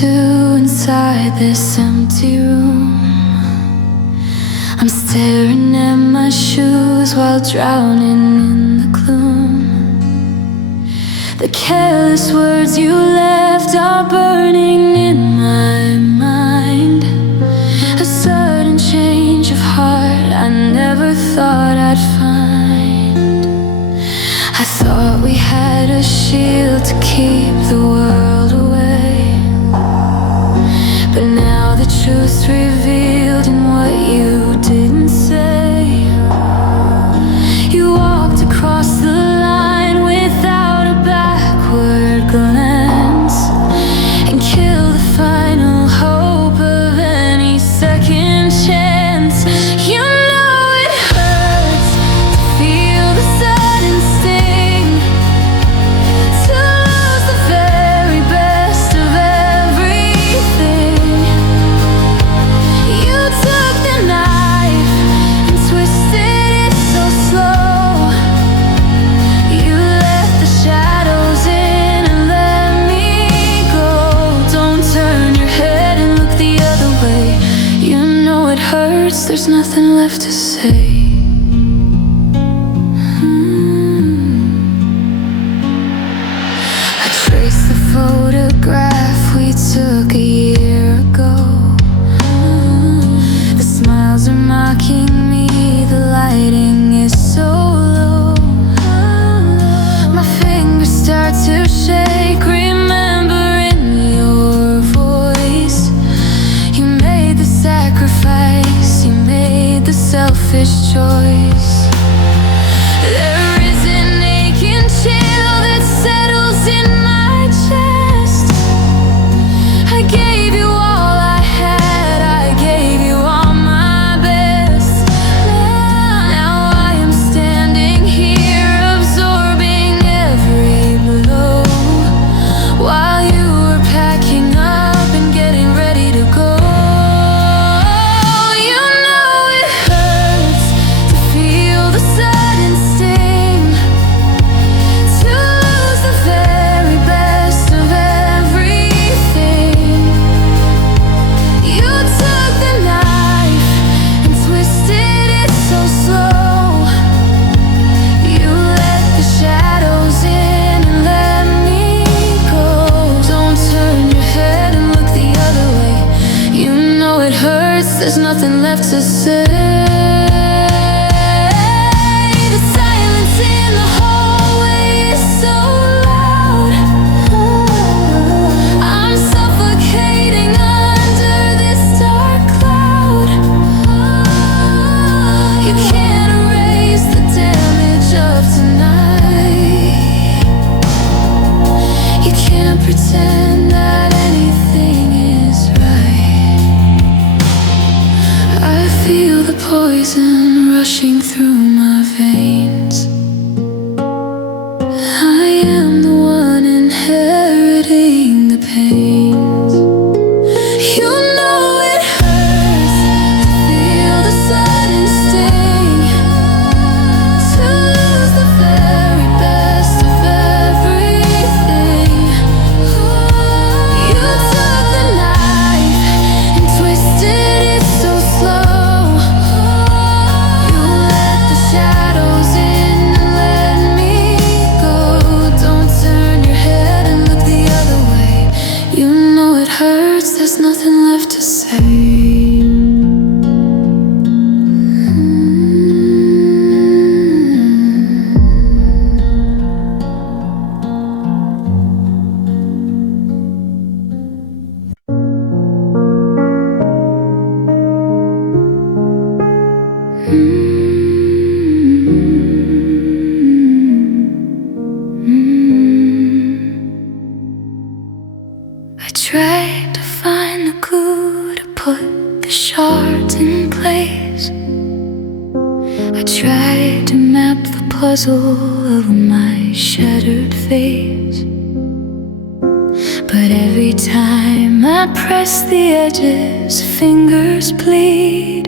to inside this empty room. I'm staring at my shoes while drowning in the gloom. The careless words you left are burning in my mind. A sudden change of heart I never thought I'd find. I thought we had a shield to keep the world away, but now the truth's revealed in what you didn't say. You walked across the line without a backward glance, and killed the final hope of any second chance. You know it hurts to feel the sudden sting, to lose the very best of everything. You took the knife and twisted it so slow. You let the shadows in and let me go. Don't turn your head and look the other way. You know it hurts, there's nothing left to say. I traced the photograph we took a year ago. The smiles are mocking me, the lighting is so low. My fingers start to shake, remembering your voice. You made the sacrifice, you made the selfish choice. There is an aching chill that settles in my chest. I gave you all I had, I gave you all my best. Now I am standing here absorbing every blow, while you were packing up and getting ready to go. You know it hurts to feel the sudden sting, to lose the very best of everything. You took the knife and twisted it so slow. You let the shadows in and let me go. Don't turn your head and look the other way. You know it hurts, there's nothing left to say. The silence in the hallway is so loud. I'm suffocating under this dark cloud. You can't erase the damage of tonight. You can't pretend that anything is right. I feel the poison rushing through my veins. I am the one inheriting the pains. You know it hurts to feel the sudden sting, to lose the very best of everything. You took the knife and twisted it so slow. You let the shadows in and let me go. Don't turn your head and look the other way. You know it hurts, there's nothing left to say. I tried to find the glue to put the shards in place. I tried to map the puzzle of my shattered face, but every time I press the edges, fingers bleed.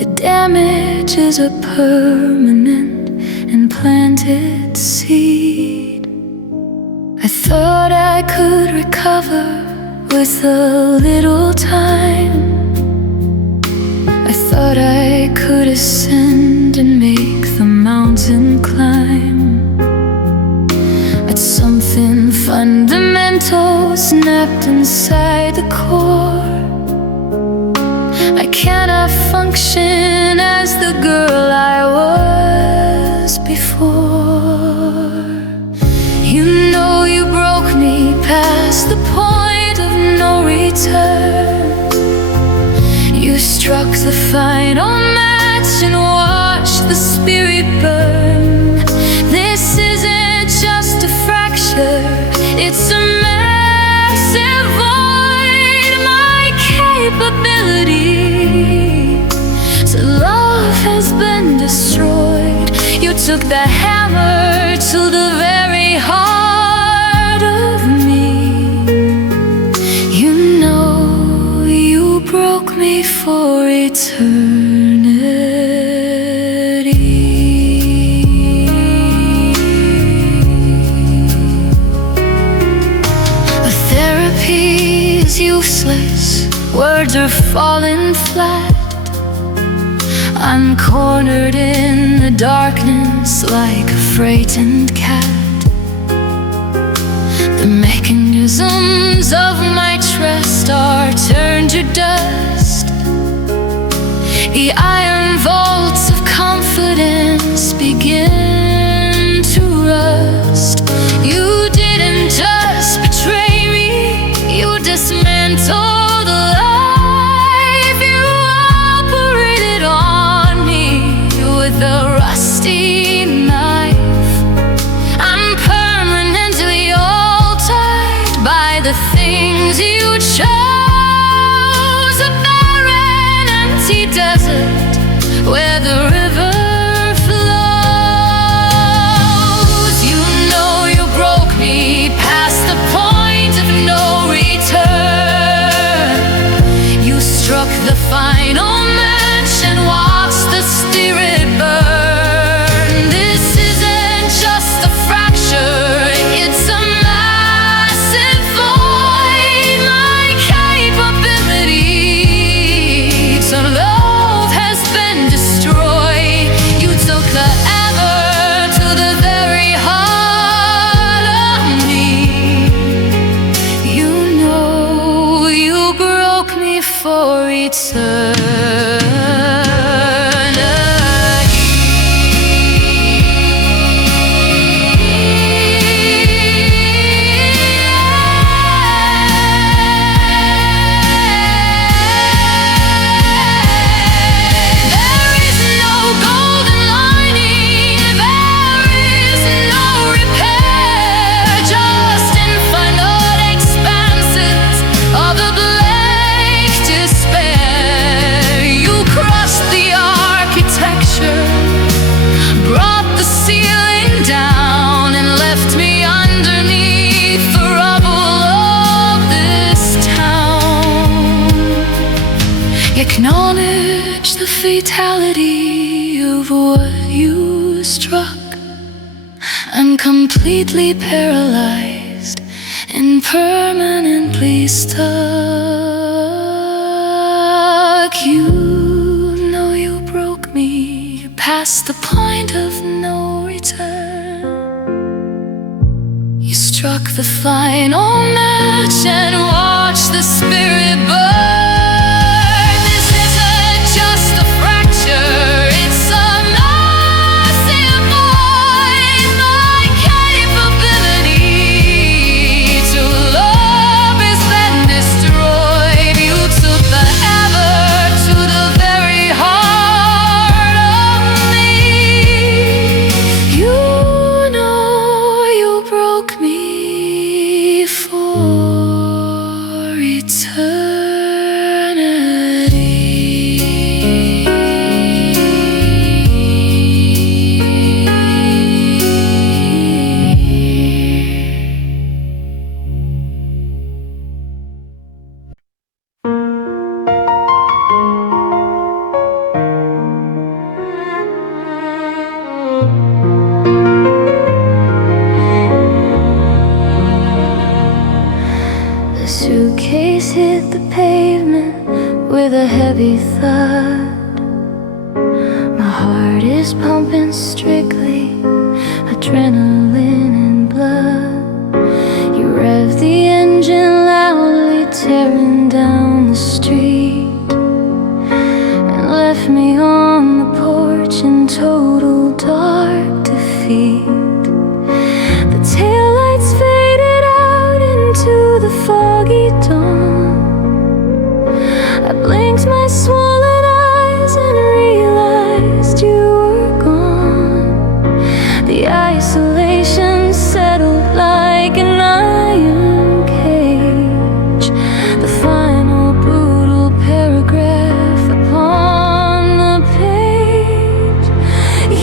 The damage is a permanent and planted seed. I I thought I could recover with a little time. I thought I could ascend and make the mountain climb. But something fundamental snapped inside the core. I cannot function as the girl I was before. You know you broke me past the point of no return. You struck the final match and watched the spirit burn. This isn't just a fracture, it's a massive void. My capability to love has been destroyed. You took the hammer to the very heart of me. You know you broke me for eternity. The therapy is useless, words are falling flat. I'm cornered in the darkness like a frightened cat. The mechanisms of my trust are turned to dust. The iron vaults of confidence begin to rust. You didn't just betray me, you dismantled the life you operated on me with a rusty knife. I'm permanently altered by the things you chose. A barren, empty desert where the river flows. You know you broke me past the point of no return. You struck the final match and watched the spirit burn. This isn't just a fracture, it's a massive void. My capability to love has been destroyed. You took the ever to the very heart of me. You know you broke me for eternity. Acknowledge the fatality of what you struck. I'm completely paralyzed and permanently stuck. You know you broke me past the point of no return. You struck the final match and watched the spirit burn. The suitcase hit the pavement with a heavy thud. My heart is pumping strictly adrenaline and blood. You rev the engine loudly, tearing down the street, and left me on the porch in total dark defeat. The taillights faded out into the foggy dawn. I blinked my swollen eyes and realized you were gone. The isolation settled like an iron cage. The final brutal paragraph upon the page.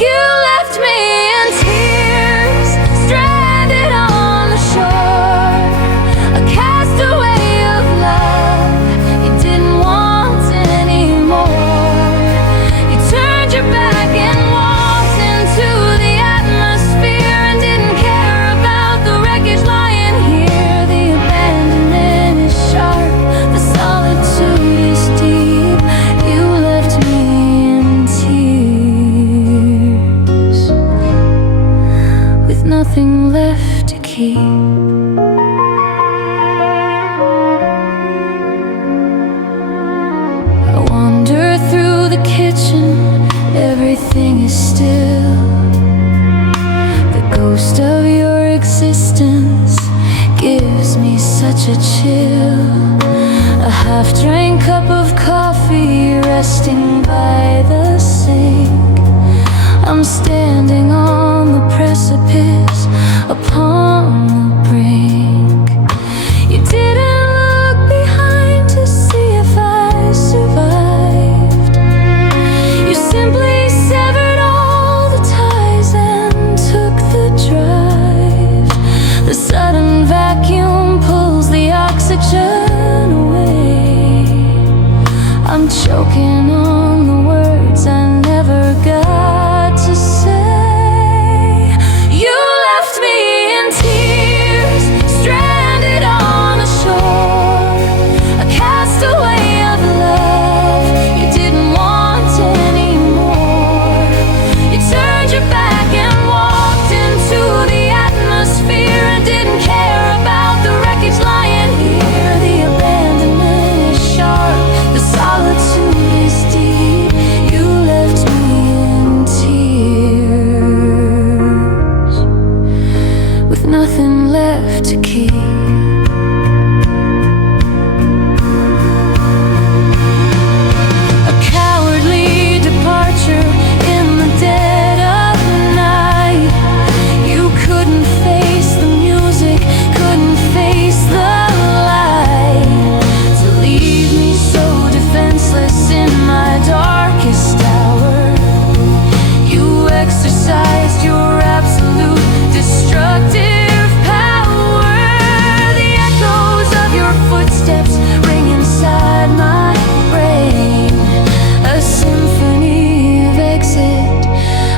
You left me in tears, stranded on the shore, a castaway of love you didn't want anymore. You turned your back and walked into the atmosphere and didn't care about the wreckage lying here. The abandonment is sharp, the solitude is deep. You left me in tears, with nothing left to keep. I wander through the kitchen, everything is still. The ghost of your existence gives me such a chill. A half-drank cup of coffee resting by the sink. I'm standing on the precipice, upon the brink. You didn't look behind to see if I survived. You simply severed all the ties and took the drive. The sudden vacuum pulls the oxygen away. I'm choking on the words I never got to say. You left me in tears, stranded on a shore, a castaway of love you didn't want anymore. You turned your back and walked into the atmosphere and didn't care about the wreckage lying here. The abandonment is sharp, the solitude is deep. You left me in tears, with nothing left to keep. A cowardly departure in the dead of night. You couldn't face the music, couldn't face the light. To leave me so defenseless in my darkest hour. You exercised your absolute destructive power. The echoes of your footsteps ring inside my brain. A symphony of exit,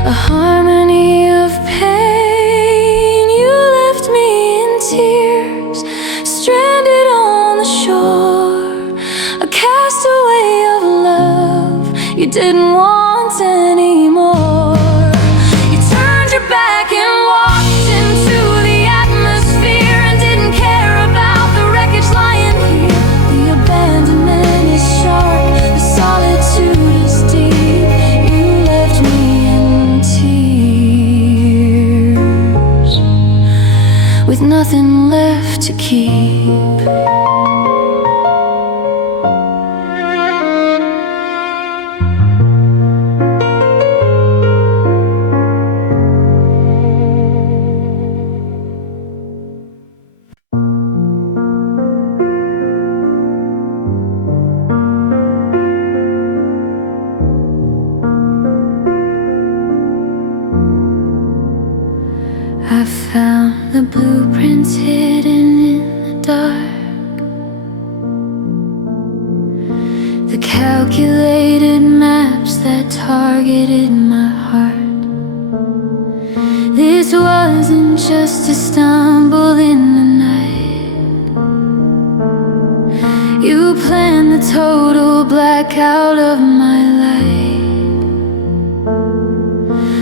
a harmony of pain. You left me in tears, stranded on the shore, a castaway of love you didn't want anymore. You turned your back and walked into the atmosphere and didn't care about the wreckage lying here. The abandonment is sharp, the solitude is deep. You left me in tears, with nothing left to keep. I found the blueprints hidden in the dark, the calculated maps that targeted my heart. This wasn't just a stumble in the night. You planned the total blackout of my life.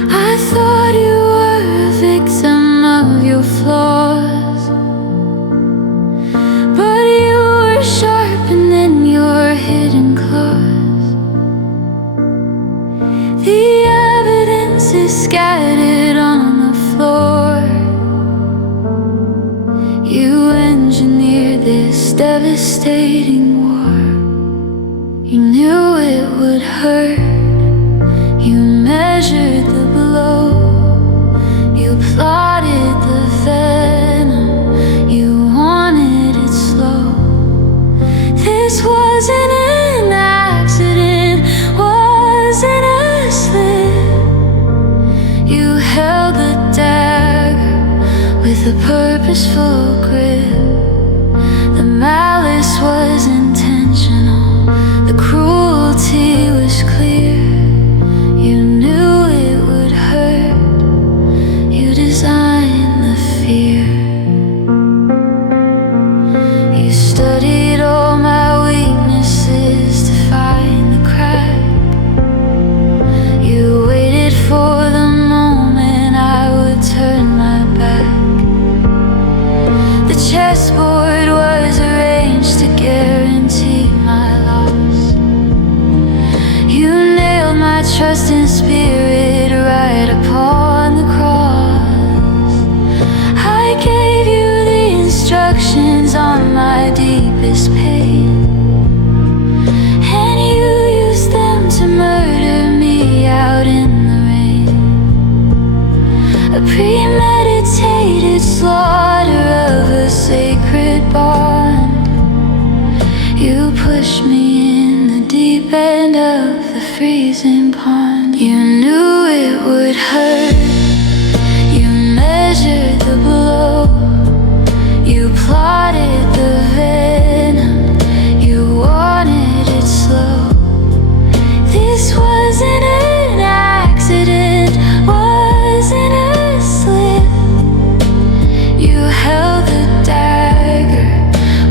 I thought you were a victim of your flaws, but you were sharpening your hidden claws. The evidence is scattered on the floor. You engineered this devastating war. You knew it would hurt. You measured the blow. You plotted the venom. You wanted it slow. This wasn't an accident, wasn't a slip. You held the dagger with a purposeful grip. The malice was intentional, the cruelty was clear. You knew it would hurt. You designed the fear. You studied all my weaknesses to find the crack. You waited for the moment I would turn my back. The chessboard was arranged to guarantee my loss. You nailed my trust and spirit right upon the cross. I gave you the instructions on my deepest pain, and you used them to murder me out in the rain. A premeditated slaughter of a sacred bond. You pushed me in the deep end of the freezing pond. You knew it would hurt. You measured the blow. You plotted the venom. You wanted it slow. This wasn't an accident, wasn't a slip. You held the dagger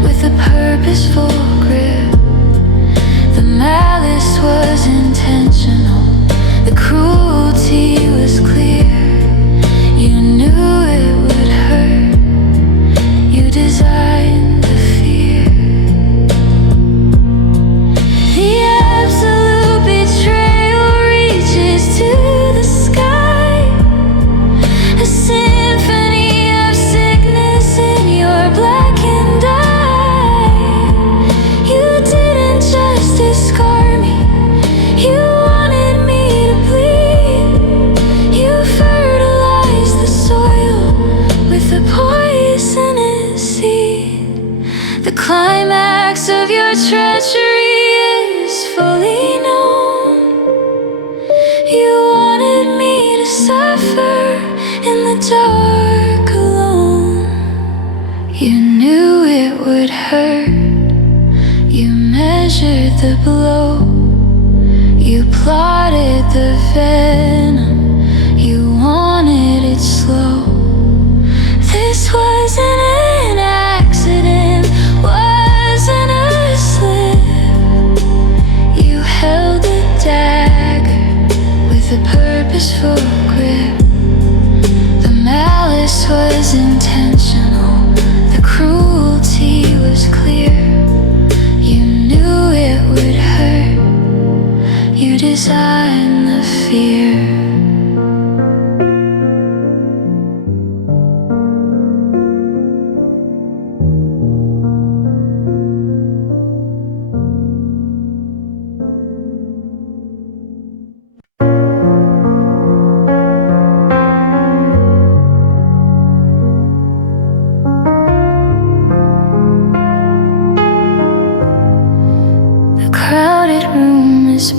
with a purposeful grip. The malice was intentional, the cruelty was clear. You knew it would hurt. You designed the fear. The absolute betrayal reaches to the sky, a symphony of sickness in your blackened eye. You didn't just discard me, you wanted me to bleed. You fertilized the soil with a poisonous seed. The climax of your treachery is fully known. You wanted me to suffer in the dark alone. You knew it would hurt. You measured the blow. You plotted the venom. You wanted it slow. This wasn't an accident, wasn't a slip. You held the dagger with a purposeful grip. The malice was intentional, the cruelty was clear. You knew it would hurt. You designed the fear.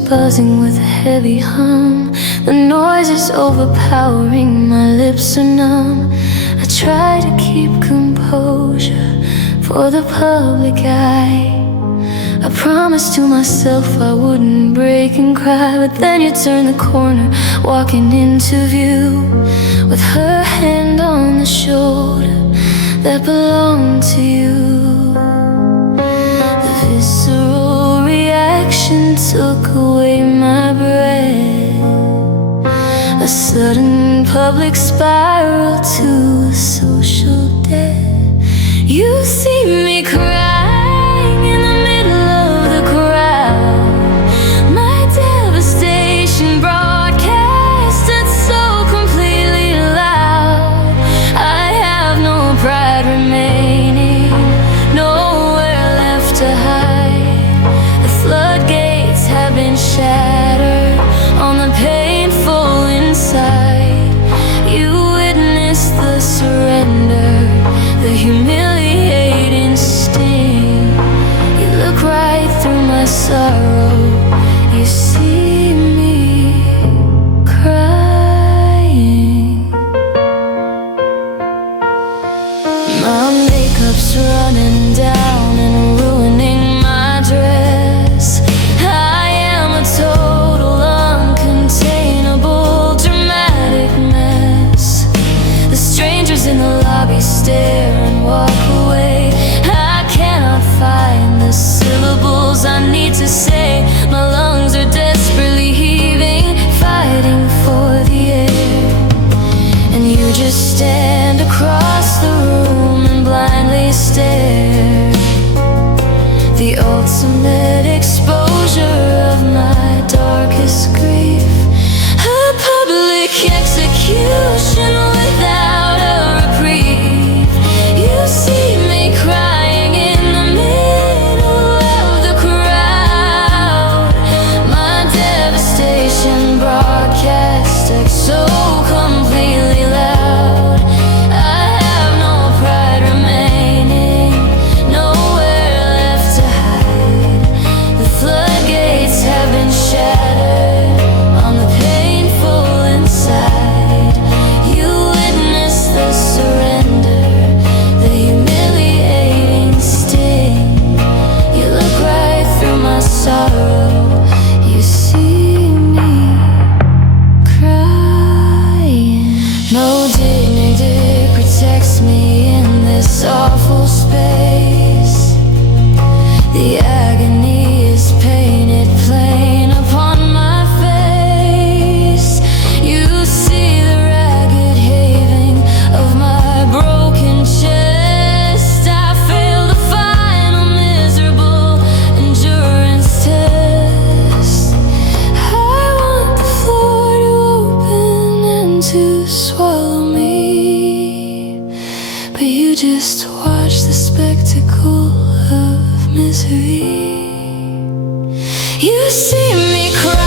Buzzing with a heavy hum. The noise is overpowering, my lips are numb. I try to keep composure for the public eye. I promised to myself I wouldn't break and cry, but then you turned the corner, walking into view, with her hand on the shoulder that belonged to you. The visceral reaction took away my breath. A sudden public spiral to a social death. You see me crying in the middle of the crowd. My devastation broadcasted so completely loud. I have no pride remaining, nowhere left to hide. The floodgates have been shattered on the painful inside. You witnessed the surrender, the humiliating sting. You look right through my sorrow. You see me crying. My makeup's running down and ruining my dress. I am a total uncontainable dramatic mess. The strangers in the lobby stare and walk away. I cannot find the syllables I need to say. My lungs are desperately heaving, fighting for the air. And you just stand across the room and blindly stare. The ultimate exposure of my darkest grief. A public execution without a reprieve. You see me crying in the middle of the crowd. My devastation broadcasted so completely loud. I have no pride remaining, nowhere left to hide. The floodgates have been shattered on the painful inside. You witness the surrender, the humiliating sting. You look right through my sorrow. You see me crying. No dignity protects me in this awful space. The agony is painted plain upon my face. You see the ragged having of my broken chest. I failed the final miserable endurance test. I want the floor to open and to swallow me, but you just watch the spectacle of misery. You see me cry.